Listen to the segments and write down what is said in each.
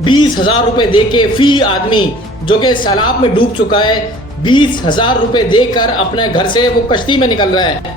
20,000 रुपए दे के फी आदमी जो कि सैलाब में डूब चुका है, 20,000 रुपए देकर अपने घर से वो कश्ती में निकल रहा है।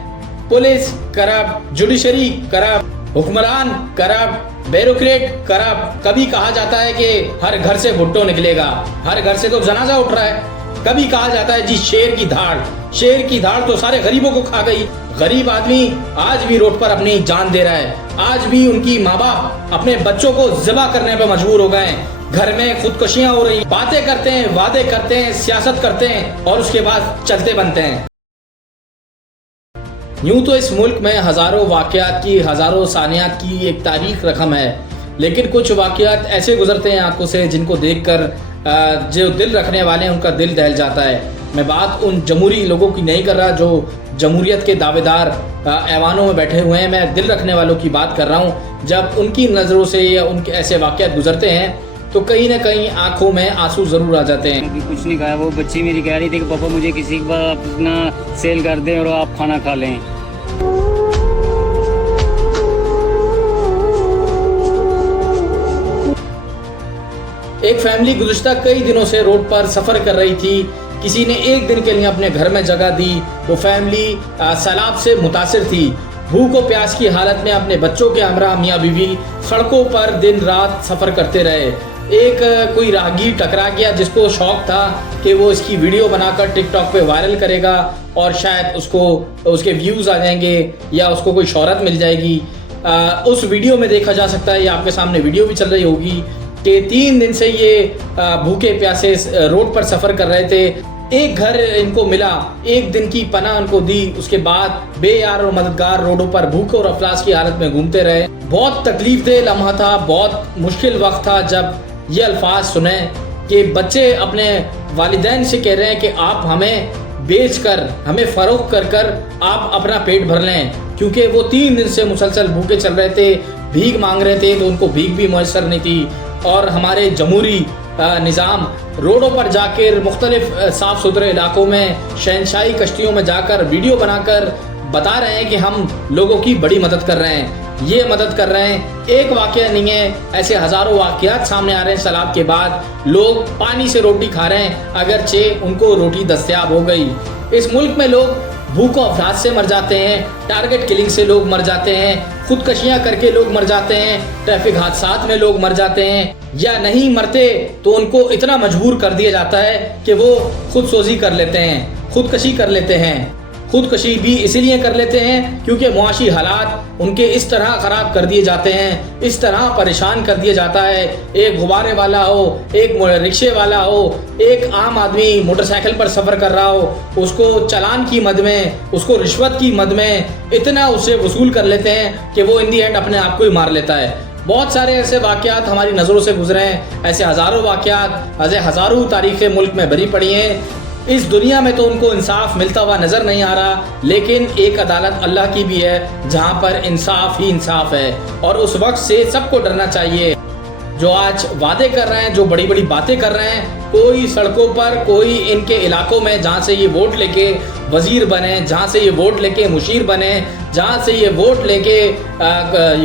पुलिस करप्ट, जुडिशरी करप्ट, हुक्मरान करप्ट, ब्यूरोक्रेट करप्ट। कभी कहा जाता है कि हर घर से भुट्टो निकलेगा, हर घर से तो जनाजा उठ रहा है। कभी कहा जाता है जी शेर की धाड़ तो सारे गरीबों को खा गई। गरीब आदमी आज भी रोड पर अपनी जान दे रहा है। आज भी उनकी माँ बाप अपने बच्चों को ज़िबा करने पर मजबूर हो गए हैं। घर में खुदकुशियां हो रही, बातें करते हैं, वादे करते हैं, सियासत करते हैं और उसके बाद चलते बनते हैं। यूं तो इस मुल्क में हज़ारों वाक़यात की, हज़ारों सानियात की एक तारीख रकम है, लेकिन कुछ वाक़यात ऐसे गुजरते हैं आंखों से जिनको देखकर जो दिल रखने वाले हैं उनका दिल दहल जाता है। मैं बात उन जमहूरी लोगों की नहीं कर रहा जो जमहूरियत के दावेदार ऐवानों में बैठे हुए हैं। मैं दिल रखने वालों की बात कर रहा हूँ। जब उनकी नज़रों से या उनके ऐसे वाक़यात गुजरते हैं तो कहीं ना कहीं आंखों में आंसू ज़रूर आ जाते हैं। अभी कुछ नहीं खाया। वो बच्ची मेरी कह रही थी कि पापा मुझे किसी के पास अपना सेल कर दें और आप खाना खा लें। एक फैमिली गुज़िश्ता कई दिनों से रोड पर सफ़र कर रही थी। किसी ने एक दिन के लिए अपने घर में जगह दी। वो फैमिली सैलाब से मुतासिर थी। भूख और प्यास की हालत में अपने बच्चों के हमरा मियाँ बीवी सड़कों पर दिन रात सफ़र करते रहे। एक कोई राहगीर टकरा गया जिसको शौक था कि वो इसकी वीडियो बनाकर टिकटॉक पे वायरल करेगा और शायद उसके व्यूज़ आ जाएंगे या उसको कोई शोहरत मिल जाएगी। उस वीडियो में देखा जा सकता है, ये आपके सामने वीडियो भी चल रही होगी कि 3 दिन से ये भूखे प्यासे रोड पर सफ़र कर रहे थे। एक घर इनको मिला, एक दिन की पनाह उनको दी। उसके बाद बेयार और मददगार रोडों पर भूखे और अफलास की हालत में घूमते रहे। बहुत तकलीफ दे लम्हा था, बहुत मुश्किल वक्त था जब ये अल्फाज सुने कि बच्चे अपने वालिदैन से कह रहे हैं कि आप हमें बेच कर, हमें फ़रोख्त कर आप अपना पेट भर लें, क्योंकि वो 3 दिन से मुसलसल भूखे चल रहे थे, भीख मांग रहे थे तो उनको भीख भी मैसर नहीं थी। और हमारे जमहूरी निज़ाम रोडों पर जाकर मुख्तलिफ साफ़ सुथरे इलाकों में शहनशाही कश्तियों में जाकर वीडियो बनाकर बता रहे हैं कि हम लोगों की बड़ी मदद कर रहे हैं। ये मदद कर रहे हैं, एक वाक़या नहीं है, ऐसे हज़ारों वाक़यात सामने आ रहे हैं। सैलाब के बाद लोग पानी से रोटी खा रहे हैं, अगरचे उनको रोटी दस्तयाब हो गई। इस मुल्क में लोग भूख और अफलास से मर जाते हैं, टारगेट किलिंग से लोग मर जाते हैं, खुदकशियां करके लोग मर जाते हैं, ट्रैफिक हादसात में लोग मर जाते हैं, या नहीं मरते तो उनको इतना मजबूर कर दिया जाता है कि वो खुदसोजी कर लेते हैं, खुदकशी कर लेते हैं। खुदकशी भी इसीलिए कर लेते हैं क्योंकि मुआशी हालात उनके इस तरह ख़राब कर दिए जाते हैं, इस तरह परेशान कर दिया जाता है। एक गुब्बारे वाला हो, एक रिक्शे वाला हो, एक आम आदमी मोटरसाइकिल पर सफ़र कर रहा हो, उसको चालान की मद में, उसको रिश्वत की मद में इतना उससे वसूल कर लेते हैं कि वो इन दी एंड अपने आप को ही मार लेता है। बहुत सारे ऐसे वाक़यात हमारी नज़रों से गुजरे हैं। ऐसे हज़ारों वाक़यात, ऐसे हज़ारों तारीखें मुल्क में भरी पड़ी हैं। इस दुनिया में तो उनको इंसाफ मिलता हुआ नज़र नहीं आ रहा, लेकिन एक अदालत अल्लाह की भी है जहाँ पर इंसाफ ही इंसाफ है। और उस वक्त से सबको डरना चाहिए जो आज वादे कर रहे हैं, जो बड़ी बड़ी बातें कर रहे हैं। कोई सड़कों पर, कोई इनके इलाकों में जहाँ से ये वोट लेके वज़ीर बने, जहाँ से ये वोट लेके मुशीर बने, जहाँ से ये वोट लेके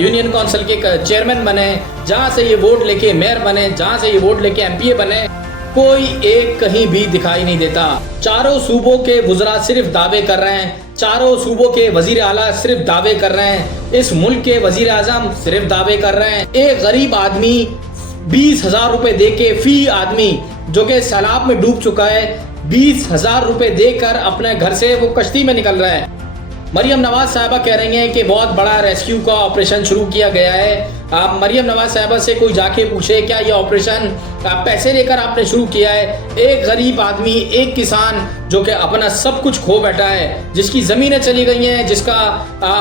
यूनियन काउंसिल के चेयरमैन बने, जहाँ से ये वोट लेके मेयर बने, जहाँ से ये वोट लेके MPA बने, कोई एक कहीं भी दिखाई नहीं देता। चारों सूबों के वज़रा सिर्फ दावे कर रहे हैं, चारों सूबों के वज़ीर आला सिर्फ दावे कर रहे हैं, इस मुल्क के वज़ीर आज़म सिर्फ दावे कर रहे हैं। एक गरीब आदमी 20,000 रुपए दे के फी आदमी जो कि सैलाब में डूब चुका है, 20,000 रुपए देकर अपने घर से वो कश्ती में निकल रहा है। मरियम नवाज साहिबा कह रही हैं कि बहुत बड़ा रेस्क्यू का ऑपरेशन शुरू किया गया है। आप मरियम नवाज साहिबा से कोई जाके पूछे क्या ये ऑपरेशन पैसे लेकर आपने शुरू किया है? एक गरीब आदमी, एक किसान जो कि अपना सब कुछ खो बैठा है, जिसकी ज़मीनें चली गई हैं, जिसका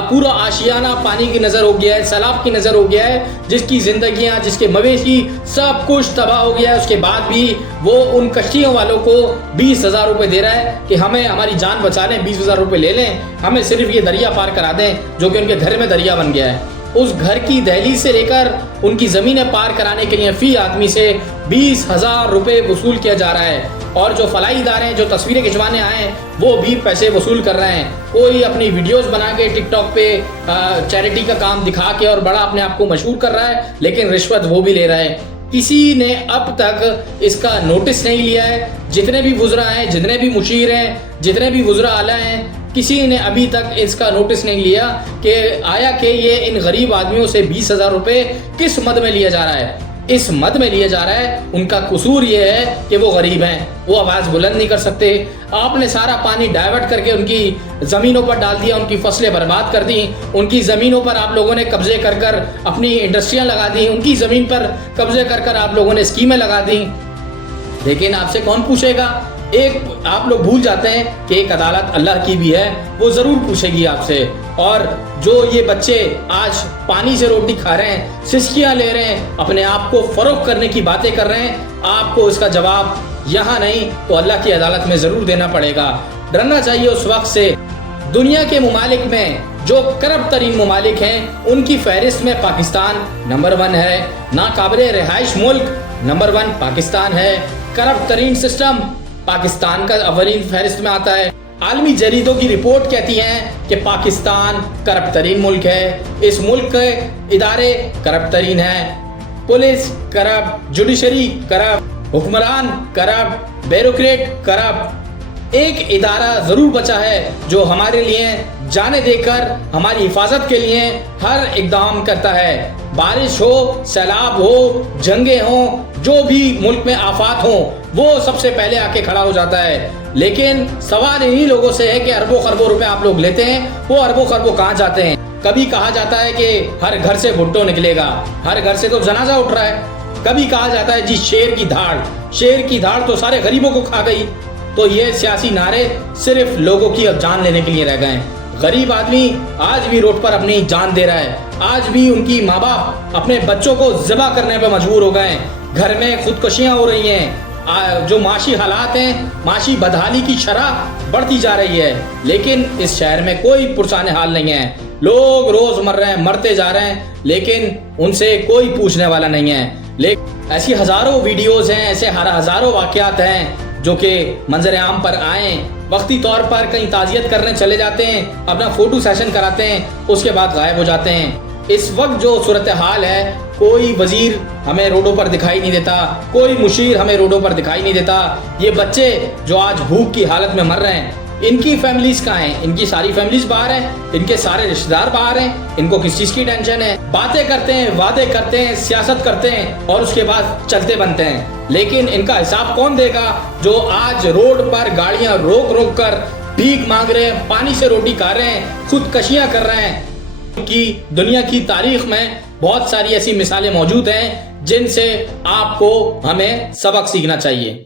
पूरा आशियाना पानी की नज़र हो गया है, सैलाब की नज़र हो गया है, जिसकी ज़िंदगियाँ, जिसके मवेशी सब कुछ तबाह हो गया है, उसके बाद भी वो उन कश्तियों वालों को 20,000 रुपये दे रहा है कि हमें हमारी जान बचा लें, 20,000 रुपये ले लें, हमें सिर्फ ये दरिया पार करा दें जो कि उनके घर में दरिया बन गया है। उस घर की दहलीज से लेकर उनकी ज़मीनें पार कराने के लिए फ़ी आदमी से 20,000 रुपये वसूल किया जा रहा है। और जो फलाई इदारे हैं जो तस्वीरें खिंचवाने आए हैं वो भी पैसे वसूल कर रहे हैं। कोई अपनी वीडियोस बना के टिकटॉक पे चैरिटी का काम दिखा के और बड़ा अपने आप को मशहूर कर रहा है, लेकिन रिश्वत वो भी ले रहा है। किसी ने अब तक इसका नोटिस नहीं लिया है। जितने भी वुज़रा हैं, जितने भी मुशीर हैं, जितने भी वुज़रा आला हैं, किसी ने अभी तक इसका नोटिस नहीं लिया कि आया कि ये इन गरीब आदमियों से 20,000 रुपये किस मद में लिया जा रहा है। इस मद में लिया जा रहा है, उनका कसूर ये है कि वो गरीब हैं, वो आवाज़ बुलंद नहीं कर सकते। आपने सारा पानी डाइवर्ट करके उनकी ज़मीनों पर डाल दिया, उनकी फसलें बर्बाद कर दी, उनकी ज़मीनों पर आप लोगों ने कब्जे कर कर अपनी इंडस्ट्रियाँ लगा दी, उनकी ज़मीन पर कब्जे कर कर आप लोगों ने स्कीमें लगा दी। लेकिन आपसे कौन पूछेगा? एक आप लोग भूल जाते हैं कि एक अदालत अल्लाह की भी है, वो ज़रूर पूछेगी आपसे। और जो ये बच्चे आज पानी से रोटी खा रहे हैं, सिसकियाँ ले रहे हैं, अपने आप को फ़रोख्त करने की बातें कर रहे हैं, आपको इसका जवाब यहाँ नहीं तो अल्लाह की अदालत में ज़रूर देना पड़ेगा। डरना चाहिए उस वक्त से। दुनिया के ममालिक में जो करप्ट तरीन ममालिक हैं, उनकी फहरिस्त में पाकिस्तान नंबर 1 है। नाकाबिले रिहाइश मुल्क नंबर 1 पाकिस्तान है। करप्ट तरीन सिस्टम पाकिस्तान का अव्वलीन फहरिस्त में आता है। आलमी जरीदों की रिपोर्ट कहती हैं कि पाकिस्तान करप्ट तरीन मुल्क है। इस मुल्क के इदारे करप्ट तरीन हैं। पुलिस करप्ट, जुडिशरी करप्ट, हुक्मरान करप्ट, ब्यूरोक्रेट करप्ट। एक इदारा ज़रूर बचा है जो हमारे लिए जाने देकर हमारी हिफाजत के लिए हर इक़दाम करता है। बारिश हो, सैलाब हो, जंगें हों, जो भी मुल्क में आफात हों, वो सबसे पहले आके खड़ा हो जाता है। लेकिन सवाल इन्हीं लोगों से है कि अरबों खरबों रुपए आप लोग लेते हैं, वो अरबों खरबों कहाँ जाते हैं? कभी कहा जाता है कि हर घर से भुट्टो निकलेगा, हर घर से तो जनाजा उठ रहा है। कभी कहा जाता है जी शेर की धाड़ तो सारे गरीबों को खा गई। तो ये सियासी नारे सिर्फ लोगों की जान लेने के लिए रह गए हैं। गरीब आदमी आज भी रोड पर अपनी जान दे रहा है। आज भी उनकी माँ बाप अपने बच्चों को ज़िबा करने पर मजबूर हो गए हैं। घर में खुदकुशियाँ हो रही हैं। जो माशी हालात हैं, माशी बदहाली की शरह बढ़ती जा रही है। लेकिन इस शहर में कोई पुरसाने हाल नहीं है। लोग रोज़ मर रहे हैं, मरते जा रहे हैं, लेकिन उनसे कोई पूछने वाला नहीं है। लेकिन ऐसी हज़ारों वीडियोज़ हैं, ऐसे हज़ारों वाक़यात हैं जो कि मंजर आम पर आए। वक्ती तौर पर कहीं ताज़ियत करने चले जाते हैं, अपना फ़ोटो सेशन कराते हैं, उसके बाद गायब हो जाते हैं। इस वक्त जो सूरत हाल है, कोई वज़ीर हमें रोडों पर दिखाई नहीं देता, कोई मुशीर हमें रोडों पर दिखाई नहीं देता। ये बच्चे जो आज भूख की हालत में मर रहे हैं, इनकी फैमिलीज कहाँ हैं? इनकी सारी फैमिलीज बाहर हैं, इनके सारे रिश्तेदार बाहर हैं। इनको किस चीज़ की टेंशन है? बातें करते हैं, वादे करते हैं, सियासत करते हैं और उसके बाद चलते बनते हैं। लेकिन इनका हिसाब कौन देगा? जो आज रोड पर गाड़ियां रोक रोक कर भीख मांग रहे हैं, पानी से रोटी खा रहे हैं, खुदकशियां कर रहे हैं। कि दुनिया की तारीख में बहुत सारी ऐसी मिसालें मौजूद हैं जिनसे आपको हमें सबक सीखना चाहिए।